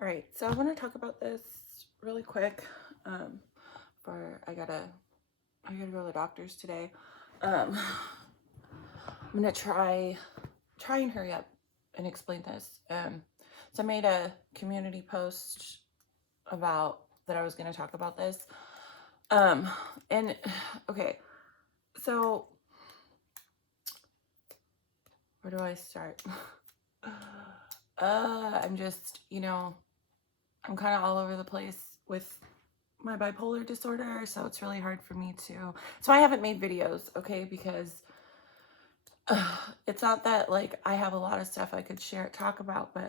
All right, so I want to talk about this really quick. For I gotta go to the doctor's today. I'm gonna try and hurry up and explain this. So I made a community post about that I was gonna talk about this. And okay, so where do I start? I'm just, I'm kind of all over the place with my bipolar disorder, so it's really hard for me to. So I haven't made videos, okay, because it's not that like I have a lot of stuff I could talk about, but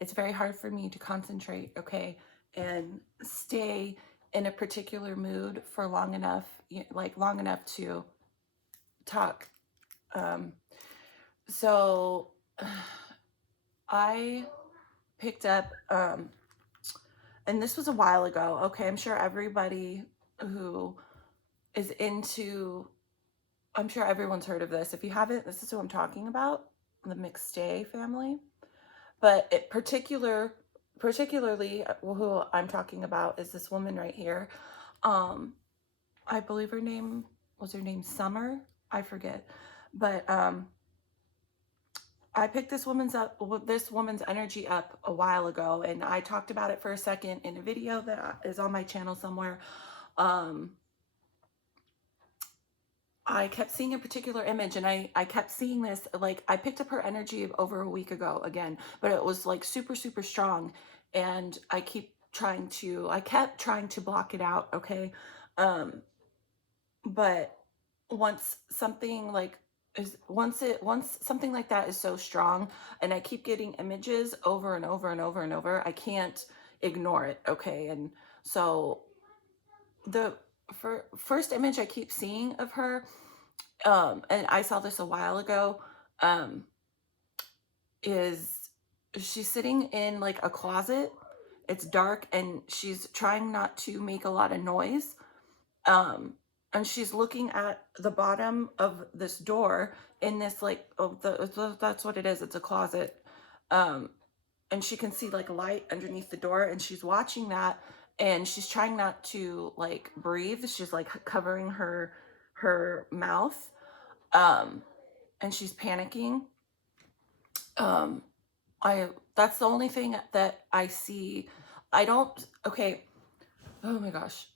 it's very hard for me to concentrate, okay, and stay in a particular mood for long enough, long enough to talk. So I picked up, and this was a while ago, okay, I'm sure everybody who is into, I'm sure everyone's heard of this. If you haven't, this is who I'm talking about, the McStay family. But particularly who I'm talking about is this woman right here. I believe her name Summer. I forget, but I picked this woman's energy up a while ago, and I talked about it for a second in a video that is on my channel somewhere. I kept seeing a particular image, and I kept seeing this, like, I picked up her energy over a week ago again, but it was like super, super strong. And I kept trying to block it out. Okay. But once something like once something like that is so strong, and I keep getting images over and over and over and over, I can't ignore it. Okay. And so the first image I keep seeing of her, and I saw this a while ago, is she's sitting in like a closet. It's dark, and she's trying not to make a lot of noise. And she's looking at the bottom of this door in this, like, that's what it is. It's a closet. And she can see like light underneath the door, and she's watching that, and she's trying not to like breathe. She's like covering her mouth, and she's panicking. That's the only thing that I see. I don't, okay, oh my gosh.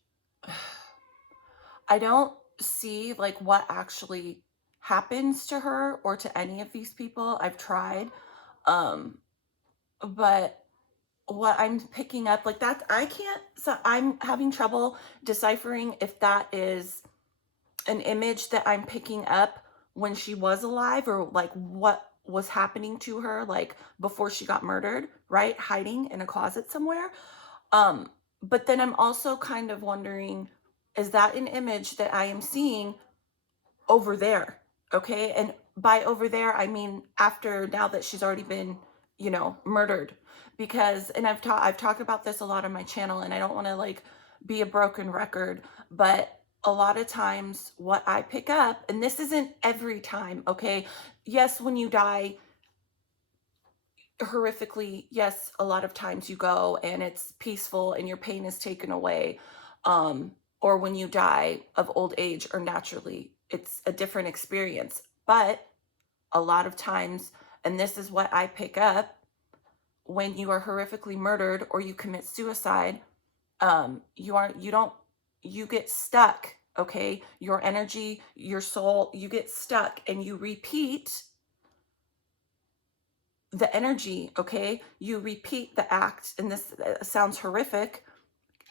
I don't see like what actually happens to her or to any of these people. I've tried. But what I'm picking up, like, that, so I'm having trouble deciphering if that is an image that I'm picking up when she was alive, or like what was happening to her like before she got murdered, right? Hiding in a closet somewhere. But then I'm also kind of wondering, is that an image that I am seeing over there? Okay. And by over there, I mean now that she's already been, murdered. Because, and I've talked about this a lot on my channel, and I don't want to like be a broken record, but a lot of times what I pick up, and this isn't every time, okay? Yes, when you die horrifically, yes, a lot of times you go and it's peaceful and your pain is taken away. Or when you die of old age or naturally, it's a different experience. But a lot of times, and this is what I pick up, when you are horrifically murdered or you commit suicide, you get stuck, okay? Your energy, your soul, you get stuck, and you repeat the energy, okay? You repeat the act, and this sounds horrific.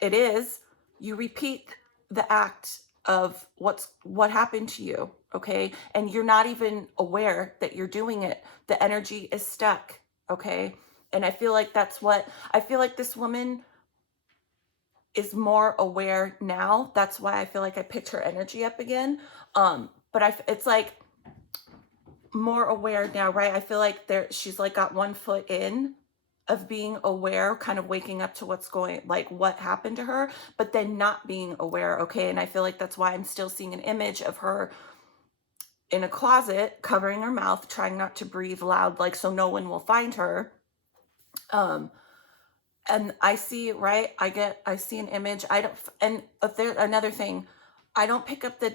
It is. You repeat the act of what happened to you, okay? And you're not even aware that you're doing it. The energy is stuck, okay? And I feel like this woman is more aware now. That's why I feel like I picked her energy up again. But it's like more aware now, right? I feel like she's like got one foot in of being aware, kind of waking up to what happened to her, but then not being aware, okay? And I feel like that's why I'm still seeing an image of her in a closet, covering her mouth, trying not to breathe loud, like so no one will find her. Um, and I see, right? I see an image. I don't, and if there, another thing, I don't pick up the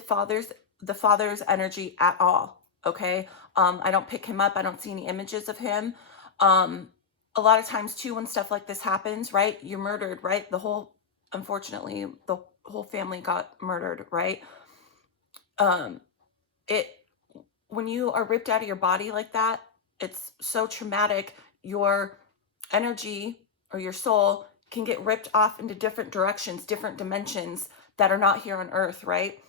father's energy at all. Okay. I don't pick him up. I don't see any images of him. Um, a lot of times too, when stuff like this happens, right? You're murdered, right? Unfortunately, the whole family got murdered, right? Um, it, when you are ripped out of your body like that, it's so traumatic. Your energy or your soul can get ripped off into different directions, different dimensions that are not here on earth, right?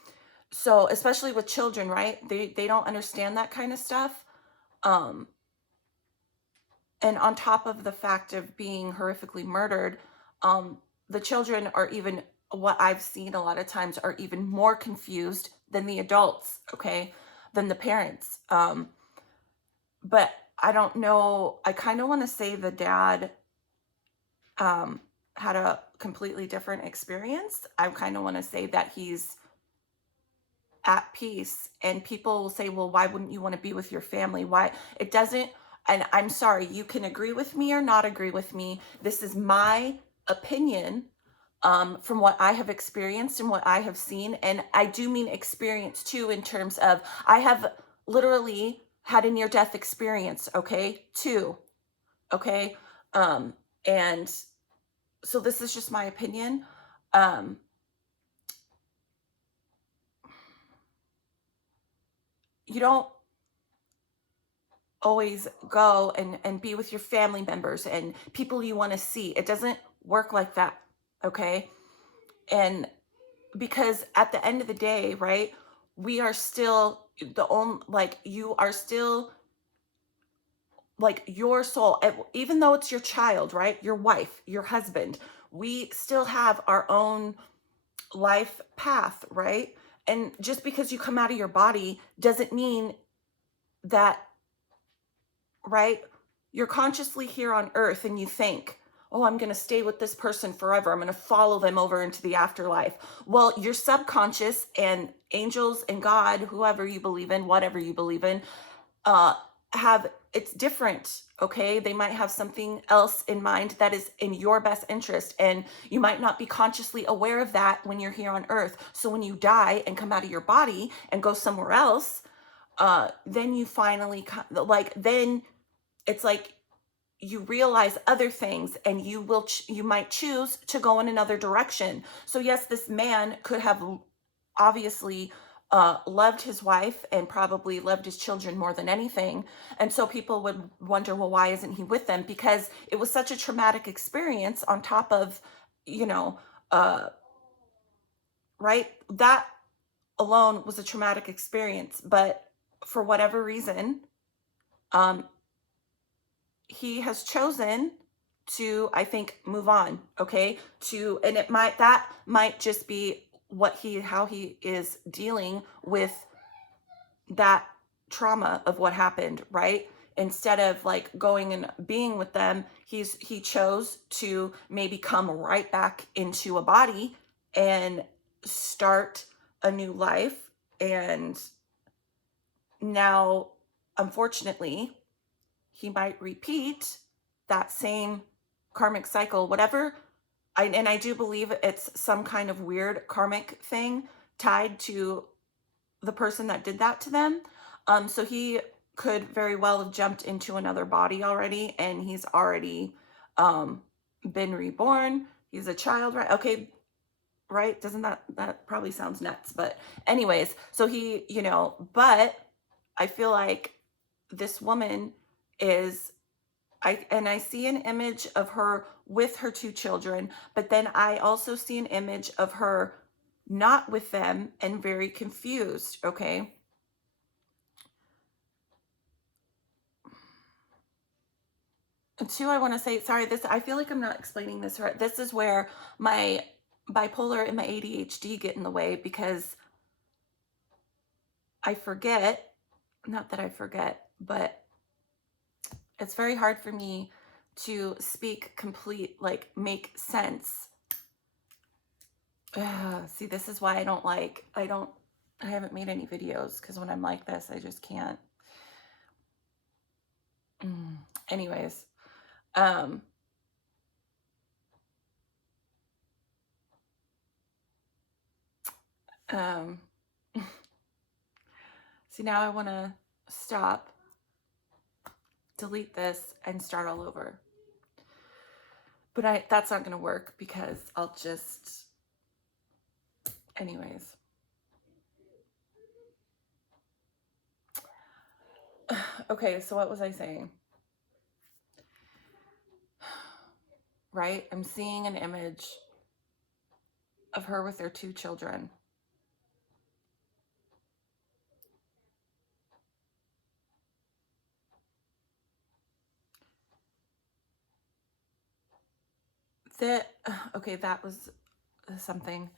So, especially with children, right? They don't understand that kind of stuff. Um, and on top of the fact of being horrifically murdered, um, the children are even, what I've seen a lot of times, are even more confused than the adults, okay, than the parents. But I don't know. I kind of want to say the dad um, had a completely different experience. I kind of want to say that he's at peace. And people will say, well, why wouldn't you want to be with your family? Why? It doesn't. And I'm sorry, you can agree with me or not agree with me. This is my opinion from what I have experienced and what I have seen. And I do mean experience too, in terms of I have literally had a near death experience, okay, too. Okay. Um, and so this is just my opinion. Um, you don't always go and be with your family members and people you want to see. It doesn't work like that. Okay. And because at the end of the day, right, we are still the only, like, you are still like your soul, even though it's your child, right? Your wife, your husband, we still have our own life path, right? And just because you come out of your body doesn't mean that, right? You're consciously here on earth and you think, oh, I'm going to stay with this person forever. I'm going to follow them over into the afterlife. Well, your subconscious and angels and God, whoever you believe in, whatever you believe in, uh, have, it's different. Okay. They might have something else in mind that is in your best interest. And you might not be consciously aware of that when you're here on earth. So when you die and come out of your body and go somewhere else, then you finally, like, then it's like you realize other things and you might choose to go in another direction. So yes, this man could have obviously loved his wife and probably loved his children more than anything. And so people would wonder, well, why isn't he with them? Because it was such a traumatic experience on top of, you know, uh, right? That alone was a traumatic experience. But for whatever reason, um, he has chosen to, I think, move on. Okay. And that might just be how he is dealing with that trauma of what happened, right? Instead of like going and being with them, he chose to maybe come right back into a body and start a new life. And now, unfortunately, he might repeat that same karmic cycle, whatever. And I do believe it's some kind of weird karmic thing tied to the person that did that to them. So he could very well have jumped into another body already, and he's already been reborn. He's a child, right? Okay, right? Doesn't that probably sounds nuts? But anyways, so but I feel like this woman is, I see an image of her with her two children, but then I also see an image of her not with them and very confused, okay? And two, I want to say, sorry, I feel like I'm not explaining this right. This is where my bipolar and my ADHD get in the way, because I forget, not that I forget, but it's very hard for me to speak like make sense. See, this is why I haven't made any videos, because when I'm like this, I just can't. Anyways, Um, um, see, now I want to stop, delete this, and start all over. But that's not going to work because I'll just, anyways. Okay, so what was I saying? Right? I'm seeing an image of her with their 2 children. That, okay, that was something.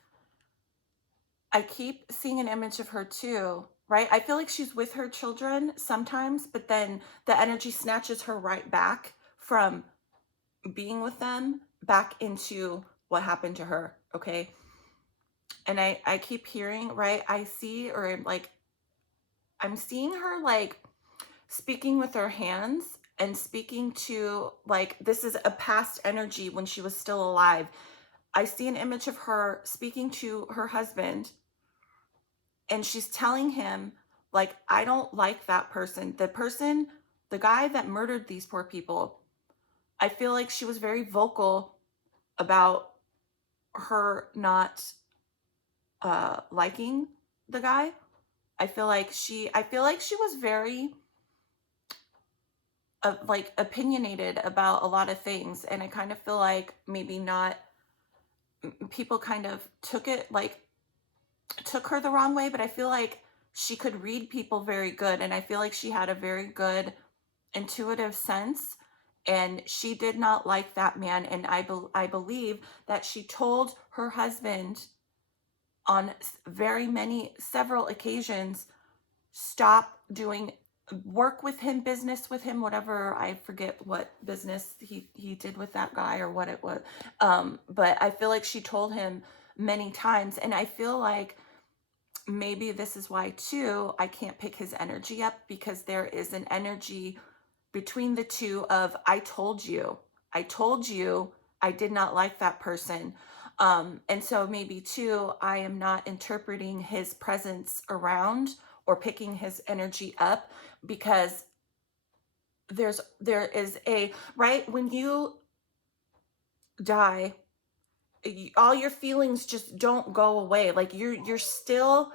I keep seeing an image of her too, right? I feel like she's with her children sometimes, but then the energy snatches her right back from being with them back into what happened to her, okay? And I keep hearing, right? I see, or like, I'm seeing her like speaking with her hands and speaking to, like, this is a past energy when she was still alive. I see an image of her speaking to her husband, and she's telling him, like, I don't like that person. The guy that murdered these poor people, I feel like she was very vocal about her not liking the guy. I feel like she was very like opinionated about a lot of things, and I kind of feel like maybe not, people kind of took her the wrong way, but I feel like she could read people very good, and I feel like she had a very good intuitive sense, and she did not like that man, and I believe that she told her husband on several occasions, stop doing work with him, business with him, whatever. I forget what business he did with that guy or what it was. But I feel like she told him many times, and I feel like maybe this is why too I can't pick his energy up, because there is an energy between the two of, I told you I did not like that person. And so maybe too, I am not interpreting his presence around or picking his energy up, because there is a, right, when you die, all your feelings just don't go away. Like you're still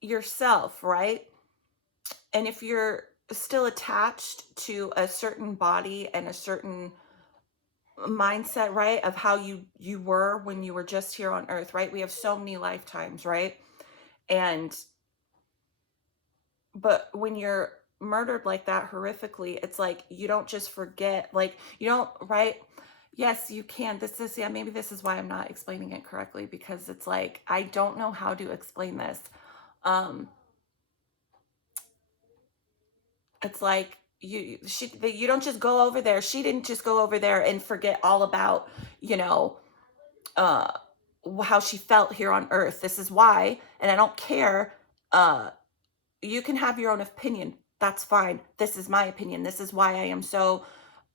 yourself, right? And if you're still attached to a certain body and a certain mindset, right, of how you were when you were just here on earth, right? We have so many lifetimes, right? And but when you're murdered like that horrifically, it's like you don't just forget, like you don't, right? Yes, you can. This is, yeah, maybe this is why I'm not explaining it correctly, because it's like I don't know how to explain this. um it's like you don't just go over there. She didn't just go over there and forget all about, you know, uh how she felt here on earth. This is why, and I don't care. You can have your own opinion, that's fine. This is my opinion. This is why I am so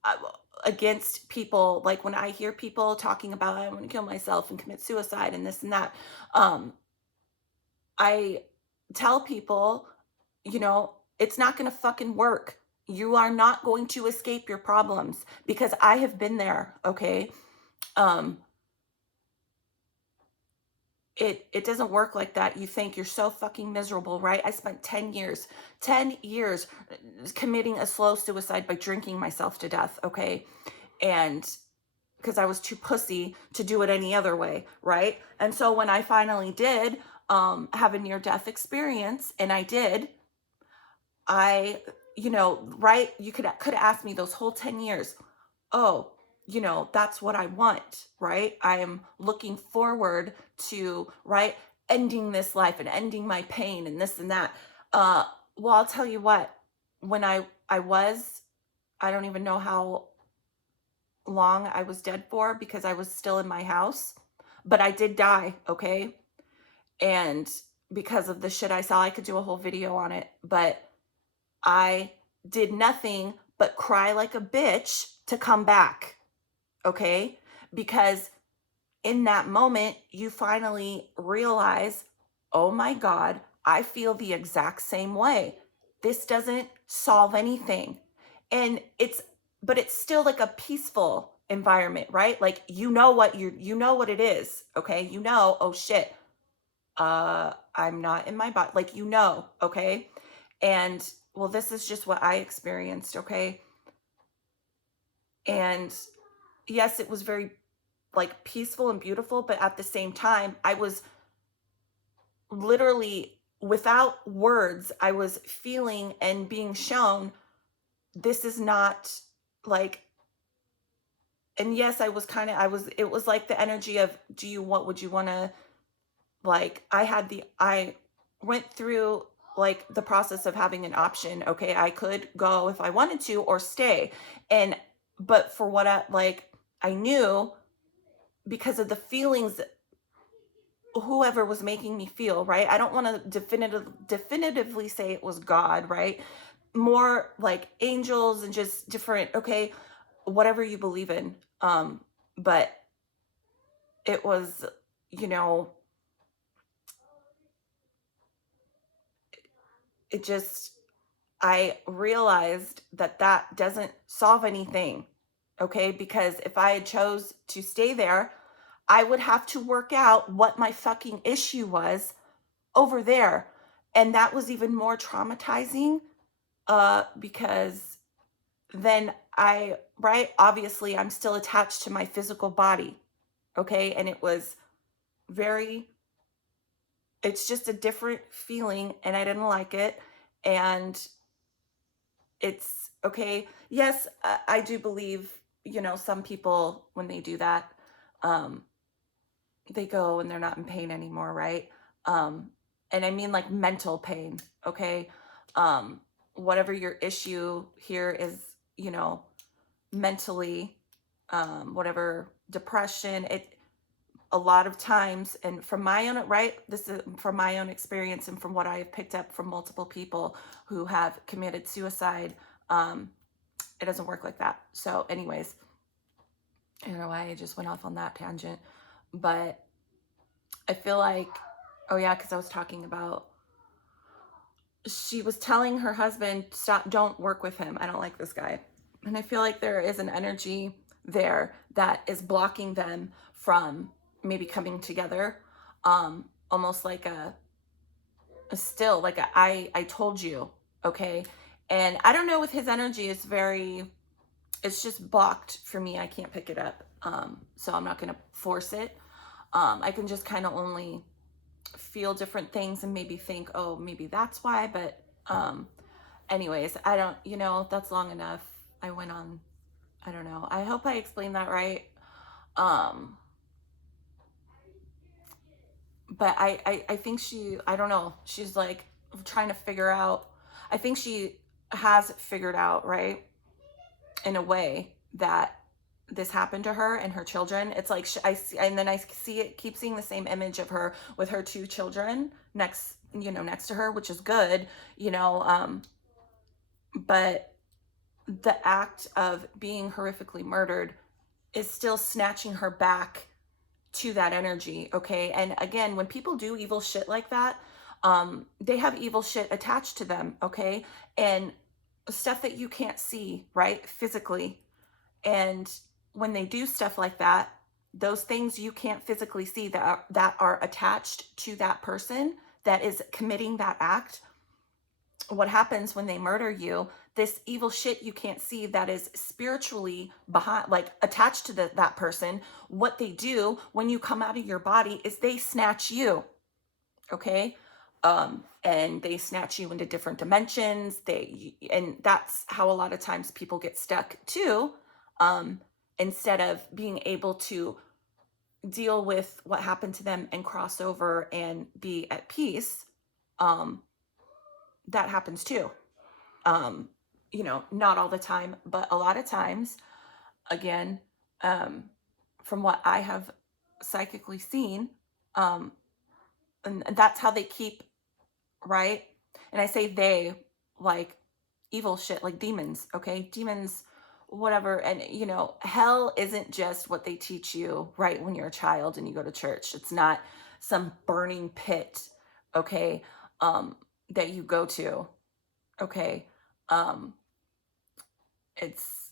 uh, against people, like when I hear people talking about, I want to kill myself and commit suicide and this and that. um I tell people, you know, it's not going to fucking work. You are not going to escape your problems, because I have been there, okay? um it doesn't work like that. You think you're so fucking miserable, right? I spent 10 years committing a slow suicide by drinking myself to death, okay? And because I was too pussy to do it any other way, right? And so when I finally did have a near death experience, and I did, I, you know, right? You could have asked me those whole 10 years, oh, you know, that's what I want, right? I am looking forward to, right, ending this life and ending my pain and this and that. Uh, well, I'll tell you what, when I don't even know how long I was dead for, because I was still in my house, but I did die, okay? And because of the shit I saw, I could do a whole video on it, but I did nothing but cry like a bitch to come back, okay? Because in that moment, you finally realize, oh my God, I feel the exact same way. This doesn't solve anything. And but it's still like a peaceful environment, right? Like you know what it is, okay? You know, oh shit, I'm not in my body. Like, okay? And well, this is just what I experienced, okay? And yes, it was very like peaceful and beautiful, but at the same time, I was literally without words, I was feeling and being shown this is not like, and yes, it was like the energy of, would you want to, like, I went through like the process of having an option. Okay. I could go if I wanted to or stay. And, but for what I knew because of the feelings whoever was making me feel, right? I don't want to definitively say it was God, right? More like angels and just different, okay, whatever you believe in. But it was, you know, it just, I realized that that doesn't solve anything, okay? Because if I had chose to stay there, I would have to work out what my fucking issue was over there. And that was even more traumatizing because then right, obviously I'm still attached to my physical body, okay? And it was very, it's just a different feeling and I didn't like it. And it's okay. Yes, I do believe, some people, when they do that, um, they go and they're not in pain anymore, right? And I mean like mental pain, okay? Whatever your issue here is, mentally, whatever depression, a lot of times, and from my own, right? This is from my own experience and from what I have picked up from multiple people who have committed suicide. It doesn't work like that. So anyways, I don't know why I just went off on that tangent, but I feel like, oh yeah, because I was talking about, she was telling her husband, stop, don't work with him. I don't like this guy. And I feel like there is an energy there that is blocking them from maybe coming together. Almost like still like I told you, okay? And I don't know, with his energy, it's just blocked for me. I can't pick it up. So I'm not going to force it. I can just kind of only feel different things and maybe think, oh, maybe that's why. But anyways, I don't, that's long enough. I went on, I don't know. I hope I explained that right. But I think I don't know. She's like trying to figure out, I think she has figured out, right? In a way that this happened to her and her children. It's like I see, and then I keep seeing the same image of her with her two children next to her, which is good, but the act of being horrifically murdered is still snatching her back to that energy, okay? And again, when people do evil shit like that, they have evil shit attached to them, okay? And stuff that you can't see, right, physically. And when they do stuff like that, those things you can't physically see that are attached to that person that is committing that act, what happens when they murder you, this evil shit you can't see that is spiritually behind, like attached to that person, what they do when you come out of your body is they snatch you, okay? And they snatch you into different dimensions. And that's how a lot of times people get stuck too. Instead of being able to deal with what happened to them and cross over and be at peace, that happens too. Not all the time, but a lot of times, again, from what I have psychically seen, and that's how they keep, right? And I say they, like evil shit, like demons, okay? Demons whatever. And, you know, hell isn't just what they teach you right when you're a child and you go to church. It's not some burning pit, okay, that you go to, okay. Um, it's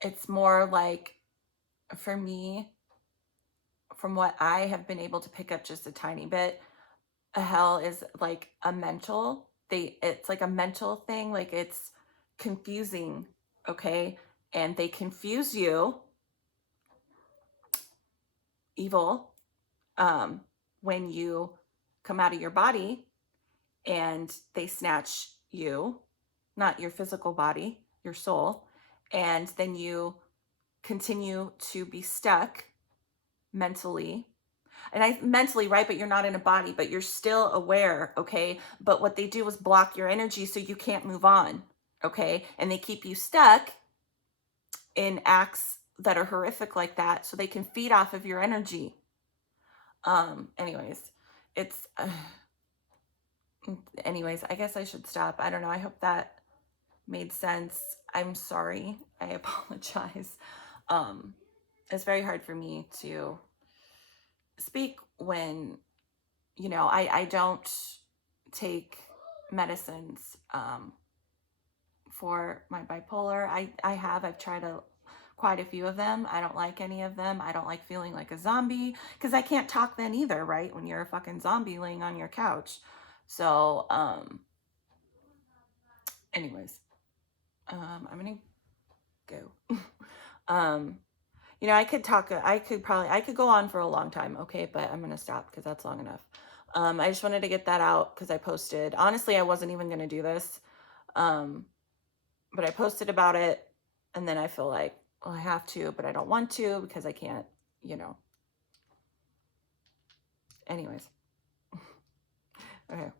it's more like, for me, from what I have been able to pick up just a tiny bit, a hell is like a mental, it's like a mental thing, like it's confusing, okay? And they confuse you, evil, um, when you come out of your body and they snatch you, not your physical body, your soul, and then you continue to be stuck mentally. And I mentally, right, but you're not in a body, but you're still aware, okay? But what they do is block your energy so you can't move on, okay? And they keep you stuck in acts that are horrific like that so they can feed off of your energy. Anyways, it's anyways, I guess I should stop. I don't know. I hope that made sense. I'm sorry. I apologize. It's very hard for me to speak when, you know, I don't take medicines for my bipolar. I've tried quite a few of them. I don't like any of them. I don't like feeling like a zombie because I can't talk then either, right? When you're a fucking zombie laying on your couch. So, anyways, I'm gonna go. You know, I could go on for a long time, okay, but I'm gonna stop because that's long enough. I just wanted to get that out because I posted. Honestly, I wasn't even gonna do this, but I posted about it, and then I feel like, well, I have to, but I don't want to because I can't, you know. Anyways, okay.